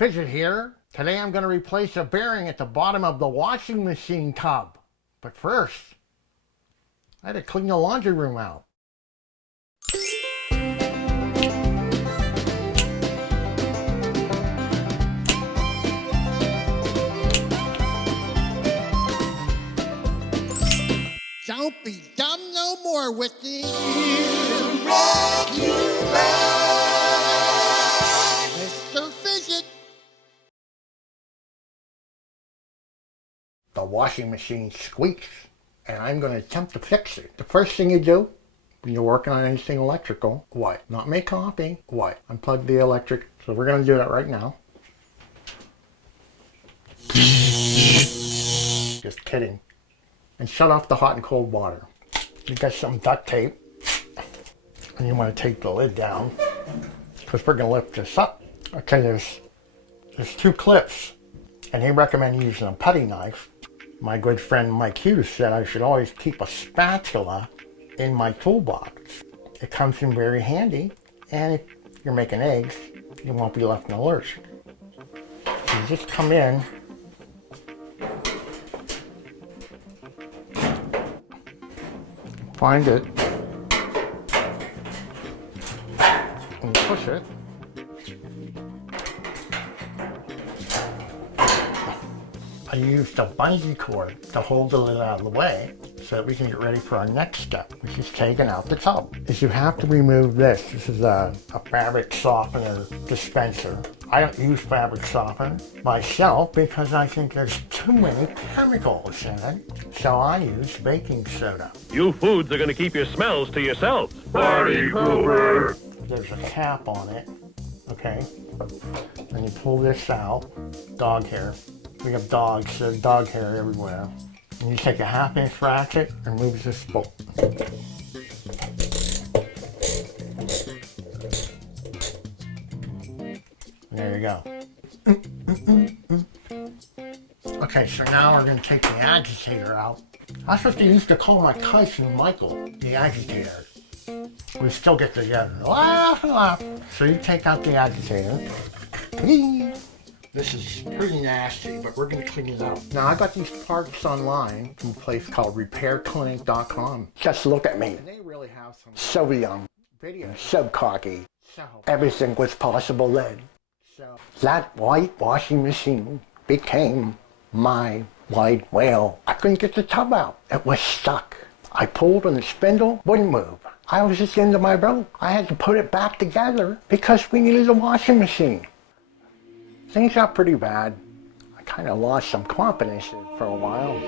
Fidgett here. Today I'm going to replace a bearing at the bottom of the washing machine tub. But first, I had to clean the laundry room out. Don't be dumb no more with the Irregular. Mr. Fidgett. The washing machine squeaks, and I'm going to attempt to fix it. The first thing you do when you're working on anything electrical, what? Not make coffee, what? Unplug the electric. So we're going to do that right now. Just kidding. And shut off the hot and cold water. You got some duct tape, and you want to take the lid down because we're going to lift this up. Okay, there's two clips, and he recommended using a putty knife. My good friend Mike Hughes said I should always keep a spatula in my toolbox. It comes in very handy, and if you're making eggs, you won't be left in the lurch. So you just come in. Find it and push it. I used a bungee cord to hold the lid out of the way so that we can get ready for our next step, which is taking out the tub. Is you have to remove this. This is a fabric softener dispenser. I don't use fabric softener myself because I think there's too many chemicals in it. So I use baking soda. You foods are going to keep your smells to yourselves. Party pooper! There's a cap on it, okay? And you pull this out, dog hair. We have dogs, so there's dog hair everywhere. And you take a 1/2-inch ratchet and move this bolt. There you go. Okay, so now we're going to take the agitator out. I was supposed to used to call my cousin Michael the agitator. We still get together. Laugh and laugh. So you take out the agitator. This is pretty nasty, but we're going to clean it out. Now, I got these parts online from a place called repairclinic.com. Just look at me. And they really have some so young, video, so cocky. Everything was possible then. That white washing machine became my white whale. I couldn't get the tub out. It was stuck. I pulled on the spindle, wouldn't move. I was at the end of my rope. I had to put it back together because we needed a washing machine. Things got pretty bad. I kind of lost some confidence for a while.